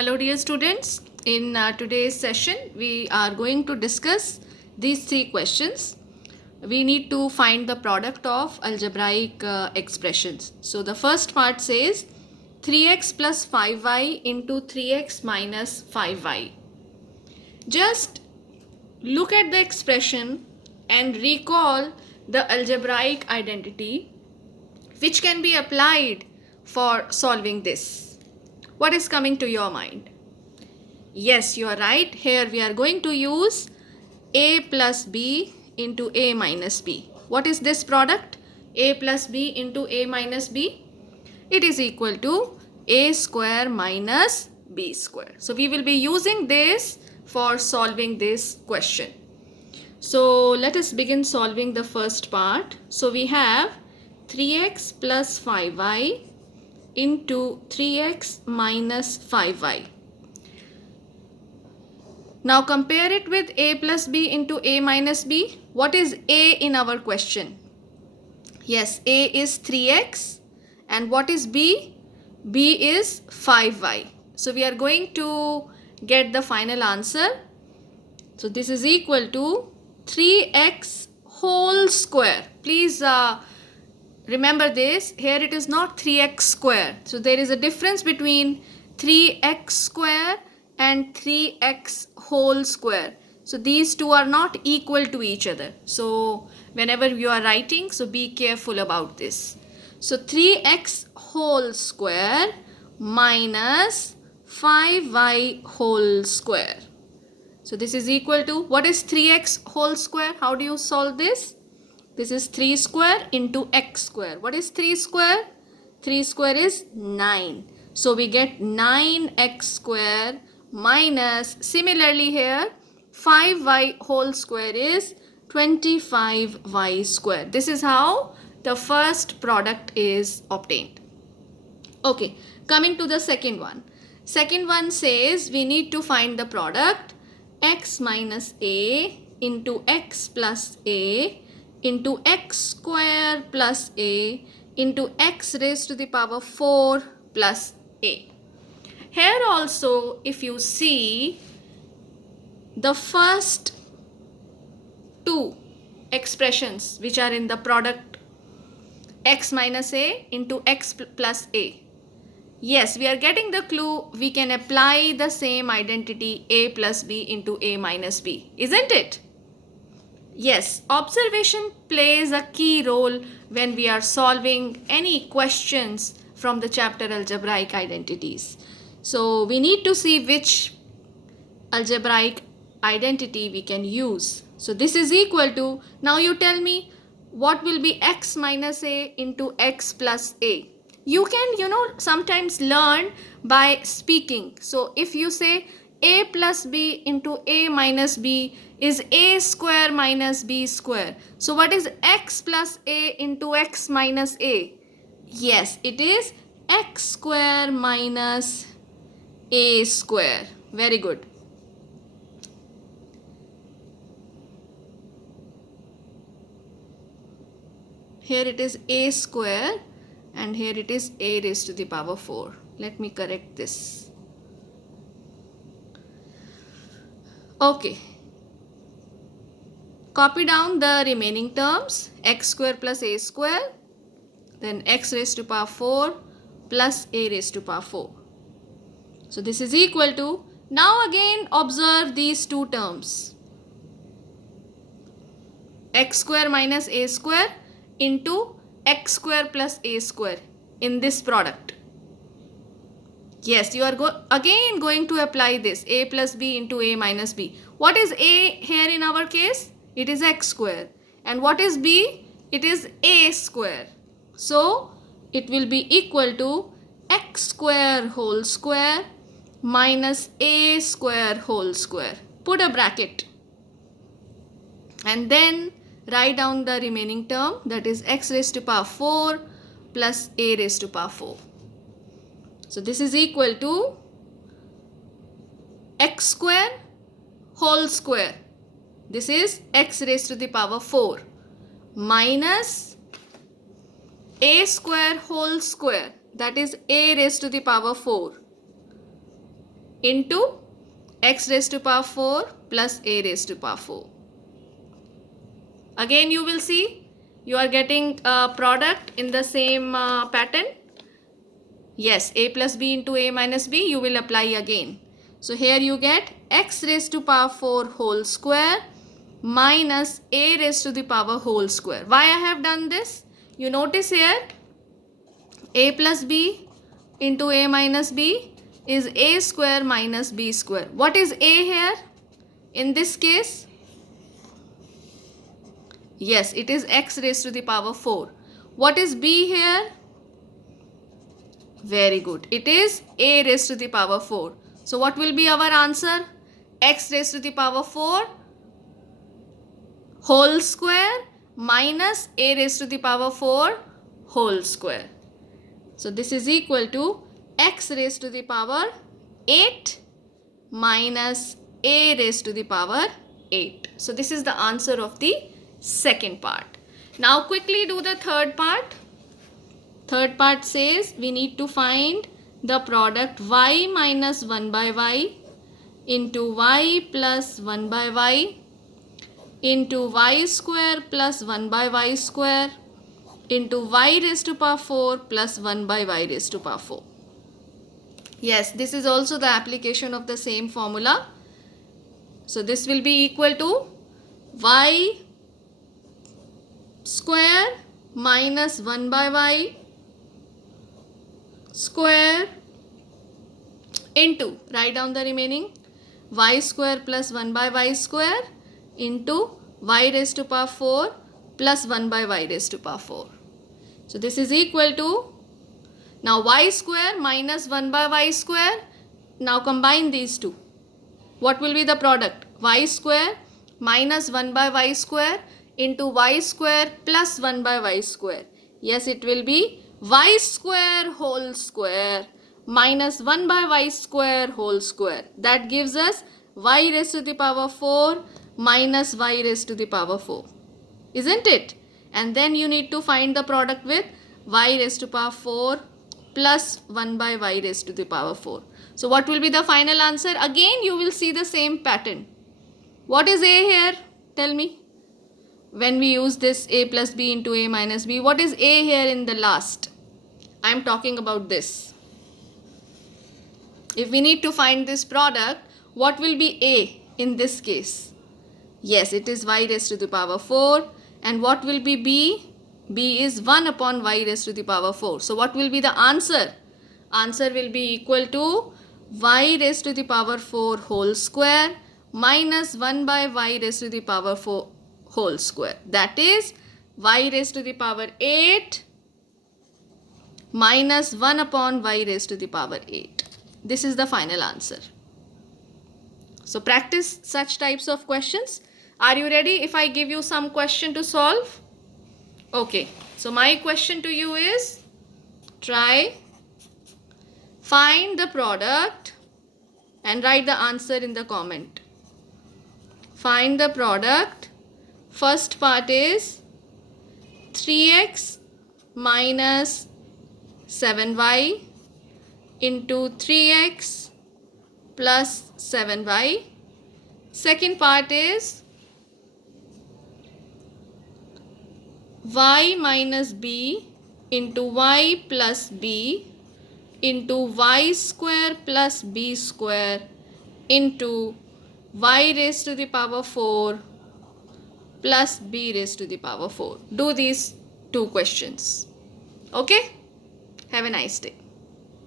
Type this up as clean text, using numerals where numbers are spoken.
Hello dear students, in today's session we are going to discuss these three questions. We need to find the product of algebraic expressions. So the first part says 3x plus 5y into 3x minus 5y. Just look at the expression and recall the algebraic identity which can be applied for solving this. What is coming to your mind? Yes, you are right. Here we are going to use a plus b into a minus b. What is this product? A plus b into a minus b. It is equal to a square minus b square. So we will be using this for solving this question. So let us begin solving the first part. So we have 3x plus 5y into 3x minus 5y. Now compare it with a plus b into a minus b. What is a in our question? Yes, a is 3x and what is b? B is 5y. So we are going to get the final answer. So this is equal to 3x whole square. Please remember this. Here it is not 3x square. So there is a difference between 3x square and 3x whole square. So these two are not equal to each other. So whenever you are writing, so be careful about this. So 3x whole square minus 5y whole square. So this is equal to, what is 3x whole square? How do you solve this? This is 3 square into x square. What is 3 square? 3 square is 9. So we get 9x square minus, similarly here, 5y whole square is 25y square. This is how the first product is obtained. Okay, coming to the second one. Second one says we need to find the product x minus a into x plus a into x square plus a into x raised to the power 4 plus a. Here also, if you see, the first two expressions which are in the product x minus a into x plus a. Yes, we are getting the clue. We can apply the same identity a plus b into a minus b, isn't it? Yes, observation plays a key role when we are solving any questions from the chapter algebraic identities. So we need to see which algebraic identity we can use. So this is equal to, now you tell me what will be x minus a into x plus a. You can, sometimes learn by speaking. So if you say a plus b into a minus b is a square minus b square. So what is x plus a into x minus a? Yes, it is x square minus a square. Very good. Here it is a square and here it is a raised to the power 4. Let me correct this. Okay. Copy down the remaining terms, x square plus a square, then x raised to power 4 plus a raised to power 4. So this is equal to, now again observe these two terms, x square minus a square into x square plus a square in this product. Yes, you are again going to apply this a plus b into a minus b. What is a here in our case? It is x square. And what is b? It is a square. So it will be equal to x square whole square minus a square whole square. Put a bracket. And then write down the remaining term, that is x raised to power 4 plus a raised to power 4. So this is equal to x square whole square. This is x raised to the power 4 minus a square whole square, that is a raised to the power 4 into x raised to power 4 plus a raised to power 4. Again you will see you are getting a product in the same pattern. Yes, a plus b into a minus b you will apply again. So here you get x raised to power 4 whole square minus a raised to the power whole square. Why I have done this? You notice here a plus b into a minus b is a square minus b square. What is a here? In this case, yes, it is x raised to the power 4. What is b here? Very good. It is a raised to the power 4. So what will be our answer? X raised to the power 4 whole square minus a raised to the power 4 whole square. So this is equal to x raised to the power 8 minus a raised to the power 8. So this is the answer of the second part. Now quickly do the third part. Third part says we need to find the product y minus 1 by y into y plus 1 by y into y square plus 1 by y square into y raised to power 4 plus 1 by y raised to power 4. Yes, this is also the application of the same formula. So this will be equal to y square minus 1 by y square into, write down the remaining, y square plus 1 by y square into y raised to power 4 plus 1 by y raised to power 4. So this is equal to, now y square minus 1 by y square, now combine these two. What will be the product? Y square minus 1 by y square into y square plus 1 by y square. Yes, it will be y square whole square minus 1 by y square whole square. That gives us y raised to the power 4 minus y raised to the power 4. Isn't it? And then you need to find the product with y raised to power 4 plus 1 by y raised to the power 4. So what will be the final answer? Again you will see the same pattern. What is a here? Tell me. When we use this a plus b into a minus b, what is a here in the last? I am talking about this. If we need to find this product, what will be a in this case? Yes, it is y raised to the power 4. And what will be b? B is 1 upon y raised to the power 4. So what will be the answer? Answer will be equal to y raised to the power 4 whole square minus 1 by y raised to the power 4 whole square. That is y raised to the power 8 minus 1 upon y raised to the power 8. This is the final answer. So practice such types of questions. Are you ready if I give you some question to solve? Okay. So my question to you is, try find the product and write the answer in the comment. Find the product. First part is 3x minus 7y into 3x plus 7y. Second part is y minus b into y plus b into y square plus b square into y raised to the power 4 plus b raised to the power 4. Do these two questions. Okay? Have a nice day.